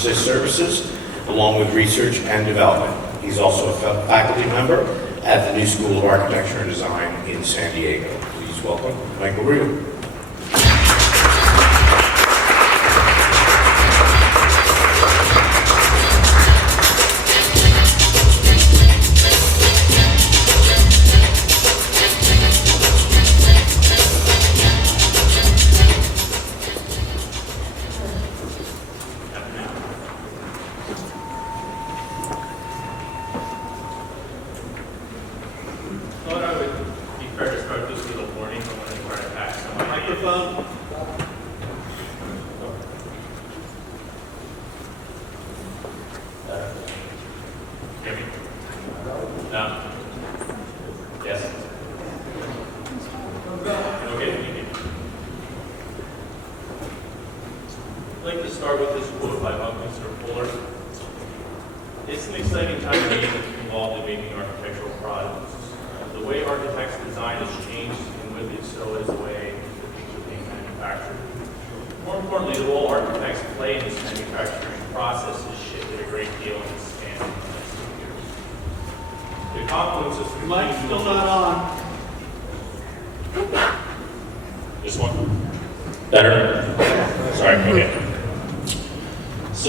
assist services, along with research and development. He's also a faculty member at the New School of Architecture and Design in San Diego. Please welcome Michael Reading.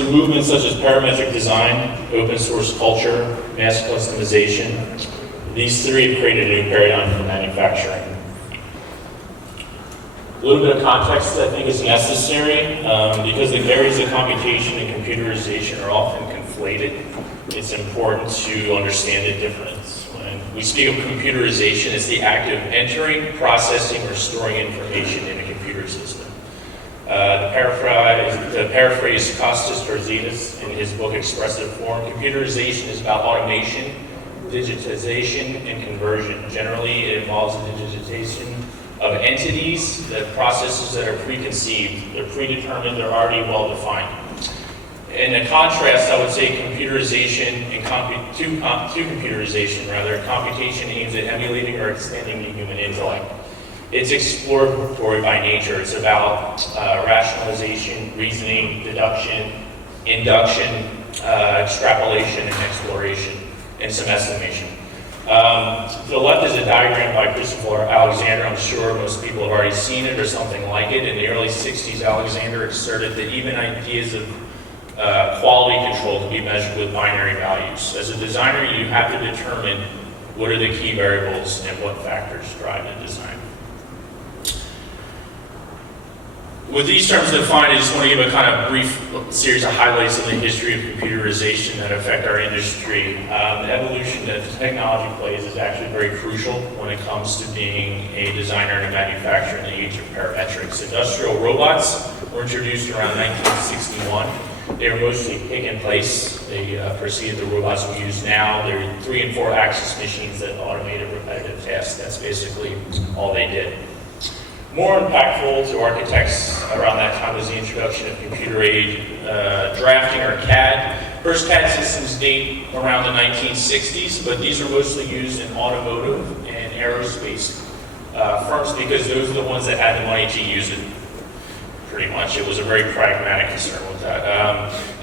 Movements such as parametric design, open source culture, mass customization, these three have created a new paradigm for manufacturing. A little bit of context I think is necessary because the areas of computation and computerization are often conflated. It's important to understand the difference. When we speak of computerization, it's the act of entering, processing, or storing information in a computer system. To paraphrase Costas Terzidas in his book Expressive Form, computerization is about automation, digitization, and conversion. Generally, it involves the digitization of entities, the processes that are preconceived, they're predetermined, they're already well-defined. In a contrast, I would say computerization and computation aims at emulating or extending the human intellect. It's exploratory by nature. It's about rationalization, reasoning, deduction, induction, extrapolation, and exploration, and some estimation. To the left is a diagram by Christopher Alexander. I'm sure most people have already seen it or something like it. In the early 60s, Alexander asserted that even ideas of quality control can be measured with binary values. As a designer, you have to determine what are the key variables and what factors drive the design. With these terms defined, I just want to give a kind of brief series of highlights of the history of computerization that affect our industry. The evolution that technology plays is actually very crucial when it comes to being a designer and a manufacturer in the age of parametrics. Industrial robots were introduced around 1961. They were mostly pick and place. They preceded the robots we use now. They're 3- and 4-axis machines that automated repetitive tasks. That's basically all they did. More impactful to architects around that time was the introduction of computer-aided drafting, or CAD. First CAD systems date around the 1960s, but these are mostly used in automotive and aerospace firms because those are the ones that had the money to use it, pretty much. It was a very pragmatic concern with that.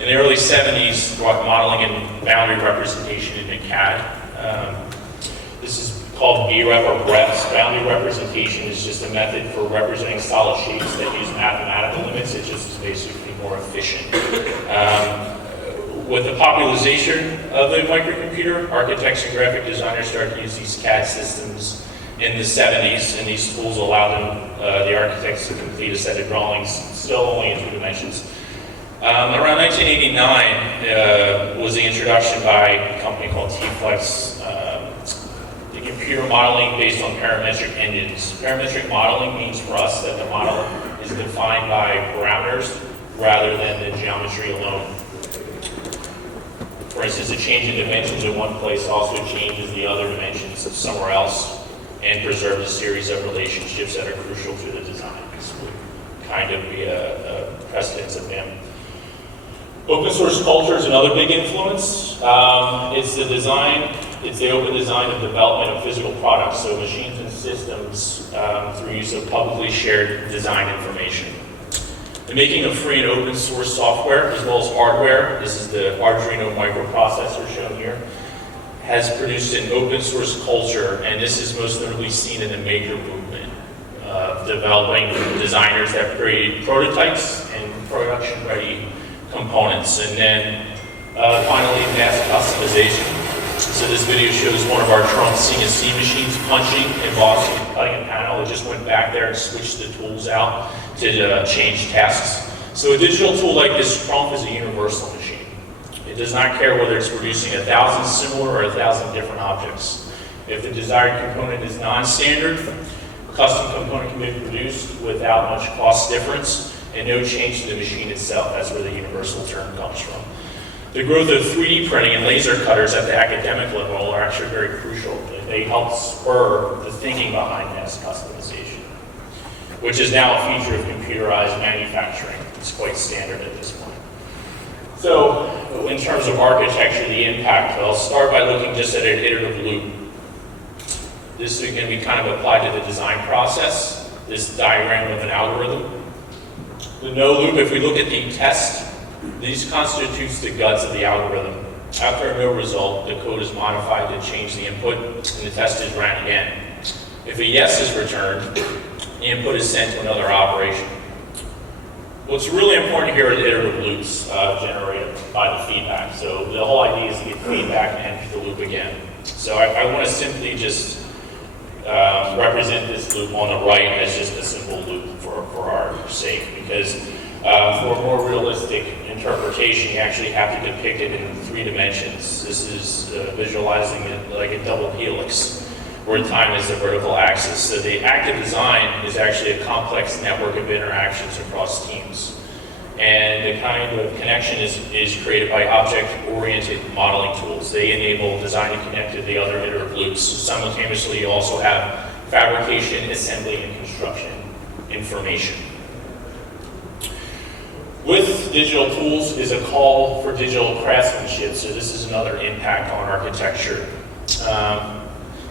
In the early 70s, brought modeling and boundary representation into CAD. This is called BREP or BREPs. Boundary representation is just a method for representing solid shapes that use mathematical limits. It just is basically more efficient. With the popularization of the microcomputer, architects and graphic designers started to use these CAD systems in the 70s, and these tools allowed them, the architects to complete a set of drawings, still only in 2 dimensions. Around 1989 was the introduction by a company called T-Flex, computer modeling based on parametric engines. Parametric modeling means for us that the model is defined by parameters rather than the geometry alone. For instance, a change in dimensions in one place also changes the other dimensions somewhere else and preserves a series of relationships that are crucial to the design. This would kind of be a precedence of them. Open source culture is another big influence. It's the open design of development of physical products, so machines and systems through use of publicly shared design information. The making of free and open source software as well as hardware, this is the Arduino microprocessor shown here, has produced an open source culture, and this is most notably seen in the maker movement of developing designers that create prototypes and production-ready components. And then finally, mass customization. So this video shows one of our trunk CNC machines punching, embossing, and cutting a panel. It just went back there and switched the tools out to change tasks. So a digital tool like this trunk is a universal machine. It does not care whether it's producing 1,000 similar or 1,000 different objects. If the desired component is non-standard, a custom component can be produced without much cost difference and no change to the machine itself. That's where the universal term comes from. The growth of 3D printing and laser cutters at the academic level are actually very crucial. They help spur the thinking behind mass customization, which is now a feature of computerized manufacturing. It's quite standard at this point. So, in terms of architecture, the impact, I'll start by looking just at an iterative loop. This is going to be kind of applied to the design process, this diagram of an algorithm. The no loop, if we look at the test, these constitutes the guts of the algorithm. After a no result, the code is modified to change the input, and the test is ran again. If a yes is returned, the input is sent to another operation. What's really important here are the iterative loops generated by the feedback. So the whole idea is to get feedback and enter the loop again. So I want to simply just represent this loop on the right as just a simple loop for our sake, because for a more realistic interpretation, you actually have to depict it in 3 dimensions. This is visualizing it like a double helix, where time is the vertical axis. So the active design is actually a complex network of interactions across teams. And the kind of connection is created by object-oriented modeling tools. They enable design to connect to the other iterative loops. Simultaneously, you also have fabrication, assembly, and construction information. With digital tools is a call for digital craftsmanship, so this is another impact on architecture.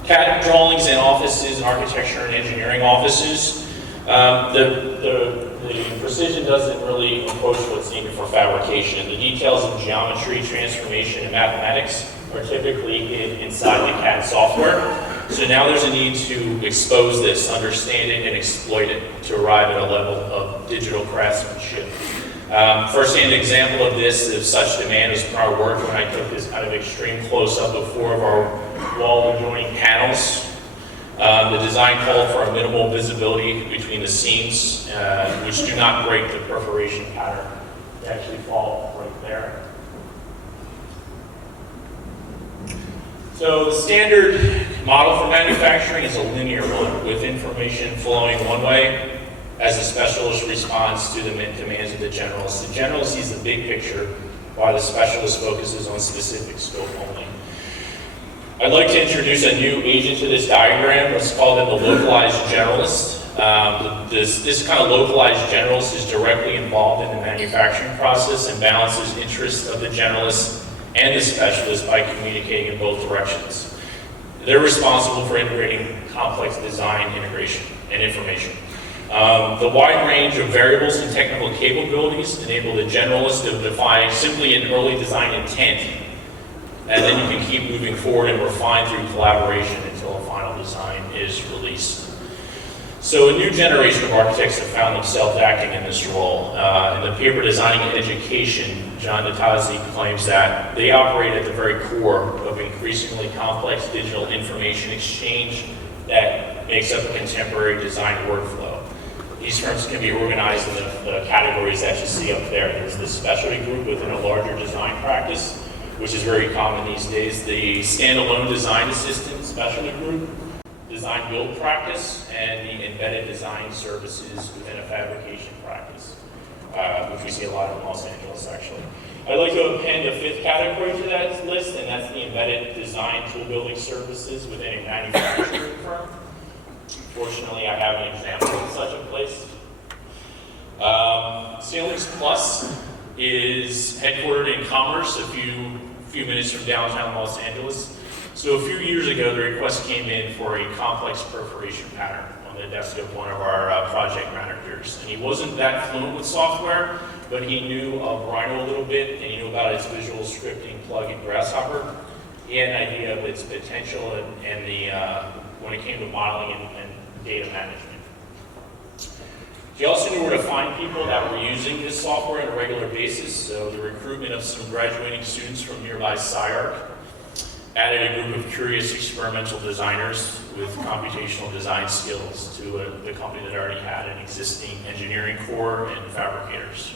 CAD drawings in offices, architecture and engineering offices. The precision doesn't really approach what's needed for fabrication. The details of geometry, transformation, and mathematics are typically hidden inside the CAD software. So now there's a need to expose this, understand it, and exploit it to arrive at a level of digital craftsmanship. First-hand example of this, of such demand, was from our work when I took this kind of extreme close-up of 4 of our wall adjoining panels. The design called for a minimal visibility between the seams, which do not break the perforation pattern. They actually fall right there. So the standard model for manufacturing is a linear one, with information flowing one way as the specialist responds to the demands of the generalist. The generalist sees the big picture, while the specialist focuses on specific scope only. I'd like to introduce a new agent to this diagram. Let's call it the localized generalist. This kind of localized generalist is directly involved in the manufacturing process and balances interests of the generalist and the specialist by communicating in both directions. They're responsible for integrating complex design, integration, and information. The wide range of variables and technical capabilities enable the generalist to define simply an early design intent, and then you can keep moving forward and refine through collaboration until a final design is released. So a new generation of architects have found themselves acting in this role. In the paper Designing Education, John Natazzi claims that they operate at the very core of increasingly complex digital information exchange that makes up a contemporary design workflow. These firms can be organized in the categories that you see up there. There's the specialty group within a larger design practice, which is very common these days, the standalone design assistant specialty group, design build practice, and the embedded design services within a fabrication practice, which we see a lot in Los Angeles, actually. I'd like to append a 5th category to that list, and that's the embedded design tool building services within a manufacturing firm. Fortunately, I have an example of such a place. Ceilings Plus is headquartered in Commerce, a few minutes from downtown Los Angeles. So a few years ago, the request came in for a complex perforation pattern on the desk of one of our project managers. And he wasn't that fluent with software, but he knew of Rhino a little bit, and he knew about its visual scripting plugin Grasshopper. He had an idea of its potential and the when it came to modeling and data management. He also knew where to find people that were using this software on a regular basis, so the recruitment of some graduating students from nearby SciArc added a group of curious experimental designers with computational design skills to the company that already had an existing engineering core and fabricators.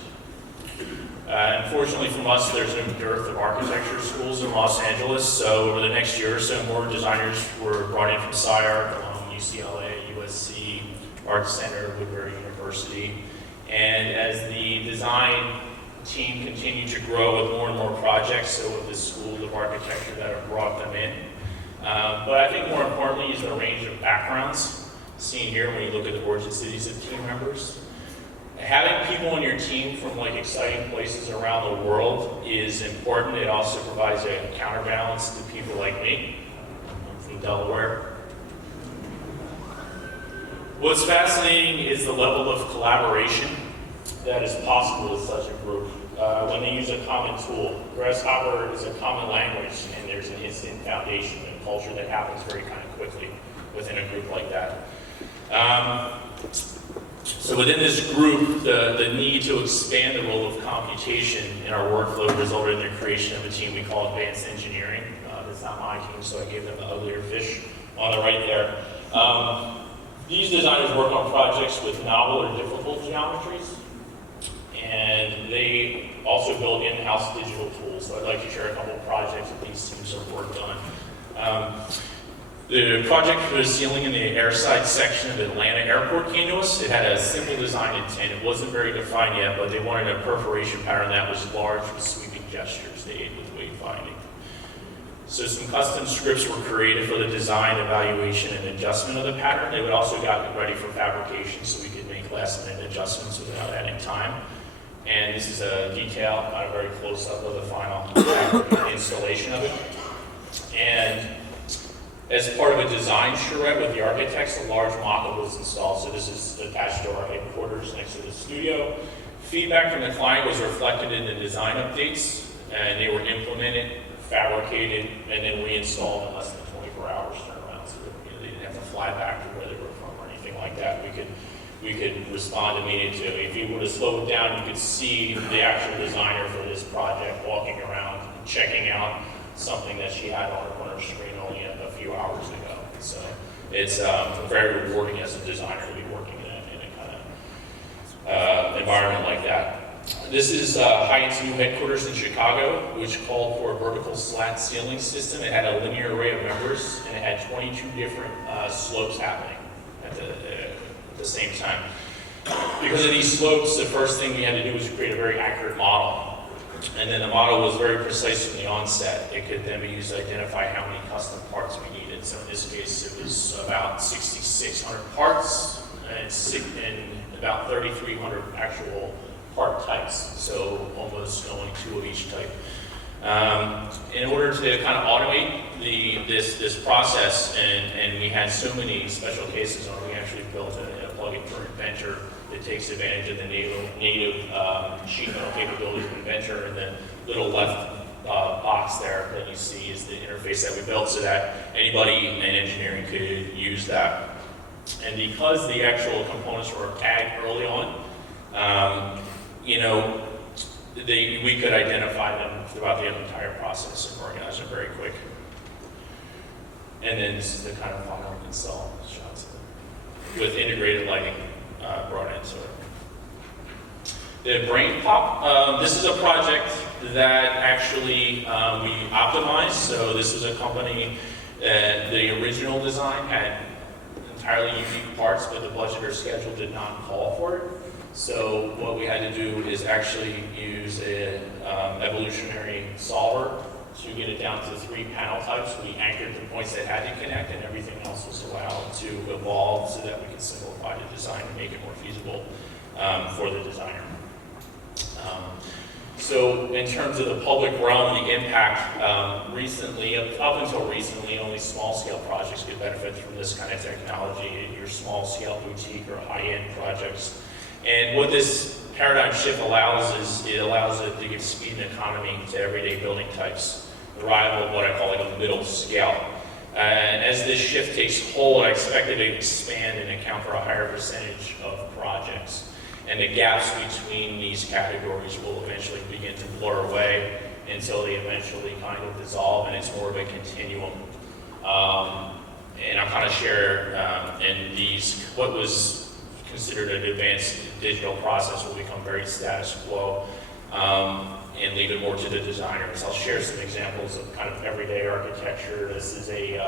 Unfortunately from us, there's no dearth of architecture schools in Los Angeles, so over the next year or so, more designers were brought in from SciArc, UCLA, USC, Art Center, Woodbury University, and as the design team continued to grow with more and more projects, so with the schools of architecture that have brought them in. But I think more importantly is the range of backgrounds seen here when you look at the origin cities of team members. Having people on your team from like exciting places around the world is important. It also provides a counterbalance to people like me. I'm from Delaware. What's fascinating is the level of collaboration that is possible with such a group when they use a common tool. Grasshopper is a common language, and there's an instant foundation and culture that happens very kind of quickly within a group like that. So within this group, the need to expand the role of computation in our workflow resulted in the creation of a team we call Advanced Engineering. That's not my team, so I gave them the uglier fish on the right there. These designers work on projects with novel or difficult geometries, and they also build in-house digital tools. So I'd like to share a couple of projects that these teams have worked on. The project for the ceiling in the airside section of Atlanta Airport came to us. It had a simple design intent. It wasn't very defined yet, but they wanted a perforation pattern that was large with sweeping gestures to aid with wayfinding. So some custom scripts were created for the design, evaluation, and adjustment of the pattern. They would also got ready for fabrication so we could make last-minute adjustments without adding time. And this is a detail, not a very close-up of the final installation of it. And as part of a design charrette with the architects, a large mock-up was installed. So this is attached to our headquarters next to the studio. Feedback from the client was reflected in the design updates, and they were implemented, fabricated, and then reinstalled in less than 24 hours turnaround. So they didn't have to fly back to where they were from or anything like that. We could respond immediately. If you were to slow it down, you could see the actual designer for this project walking around, checking out something that she had on her screen only a few hours ago. So it's very rewarding as a designer to be working in a kind of environment like that. This is Hyatt's new headquarters in Chicago, which called for a vertical slat ceiling system. It had a linear array of members, and it had 22 different slopes happening at the same time. Because of these slopes, the first thing we had to do was create a very accurate model. And then the model was very precise from the onset. It could then be used to identify how many custom parts we needed. So in this case, it was about 6,600 parts and about 3,300 actual part types. So almost only 2 of each type. In order to kind of automate this process, and we had so many special cases on it, we actually built a plugin for Inventor that takes advantage of the native sheet metal capabilities of Inventor, and the little left box there that you see is the interface that we built so that anybody in engineering could use that. And because the actual components were tagged early on, we could identify them throughout the entire process and organize them very quick. And then this is the kind of final install shots with integrated lighting brought into it. The BrainPOP, this is a project that actually we optimized. So this is a company that the original design had entirely unique parts, but the budget or schedule did not call for it. So what we had to do is actually use an evolutionary solver to get it down to 3 panel types. We anchored the points that had to connect, and everything else was allowed to evolve so that we can simplify the design and make it more feasible for the designer. So in terms of the public realm, the impact, recently, up until recently, only small-scale projects could benefit from this kind of technology, your small-scale boutique or high-end projects. And what this paradigm shift allows is it allows it to give speed and economy to everyday building types, the arrival of what I call like a middle scale. And as this shift takes hold, I expect it to expand and account for a higher percentage of projects. And the gaps between these categories will eventually begin to blur away until they eventually kind of dissolve, and it's more of a continuum. And I'll kind of share in these, what was considered an advanced digital process will become very status quo, and leave it more to the designers. I'll share some examples of kind of everyday architecture. This is a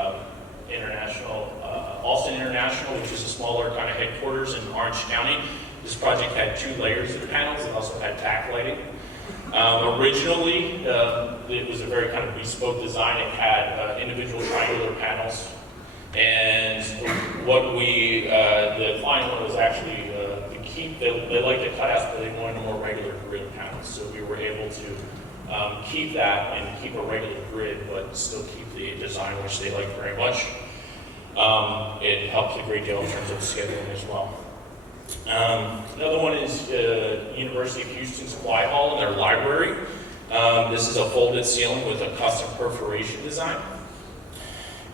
Alston International, which is a smaller kind of headquarters in Orange County. This project had 2 layers of panels. It also had backlighting. Originally, it was a very kind of bespoke design. It had individual triangular panels. And what the client wanted was actually to keep, they like the cutouts, but they wanted more regular grid panels. So we were able to keep that and keep a regular grid, but still keep the design, which they like very much. It helps a great deal in terms of scheduling as well. Another one is University of Houston Supply Hall and their library. This is a folded ceiling with a custom perforation design.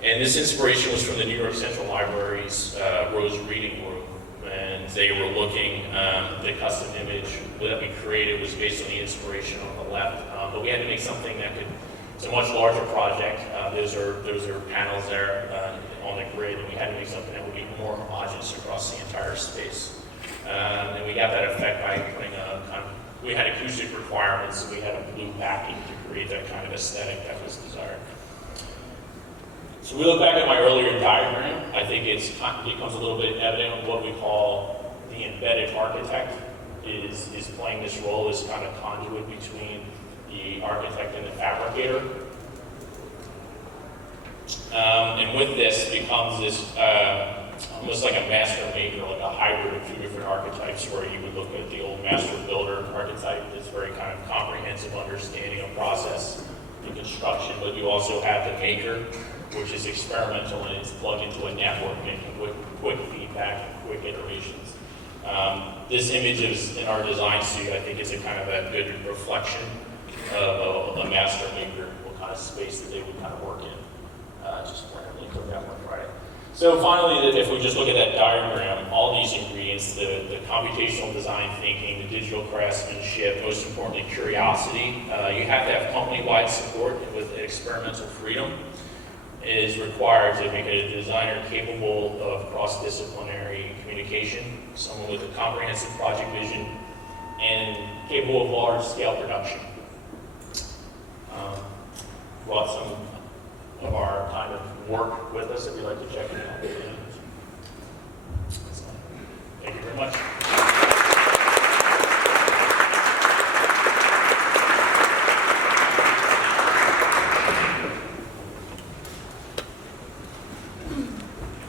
And this inspiration was from the New York Central Library's Rosen Reading room. And they were looking, the custom image that we created was based on the inspiration on the left. But we had to make something that could, it's a much larger project. Those are panels there on the grid, and we had to make something that would be more homogeneous across the entire space. And we got that effect by putting we had acoustic requirements, so we had a blue backing to create that kind of aesthetic that was desired. So we look back at my earlier diagram, I think it becomes a little bit evident what we call the embedded architect is playing this role as kind of conduit between the architect and the fabricator. And with this becomes this almost like a master maker, like a hybrid of 2 different archetypes, where you would look at the old master builder archetype, this very kind of comprehensive understanding of process and construction, but you also have the maker, which is experimental and it's plugged into a network and quick feedback, quick iterations. This image is in our design studio. I think it's a kind of a good reflection of a master maker, what kind of space that they would kind of work in. Just randomly took that one Friday. So finally, if we just look at that diagram, all these ingredients, the computational design thinking, the digital craftsmanship, most importantly, curiosity. You have to have company-wide support with experimental freedom is required to make a designer capable of cross-disciplinary communication, someone with a comprehensive project vision, and capable of large-scale production. Brought some of our kind of work with us if you'd like to check it out. Thank you very much.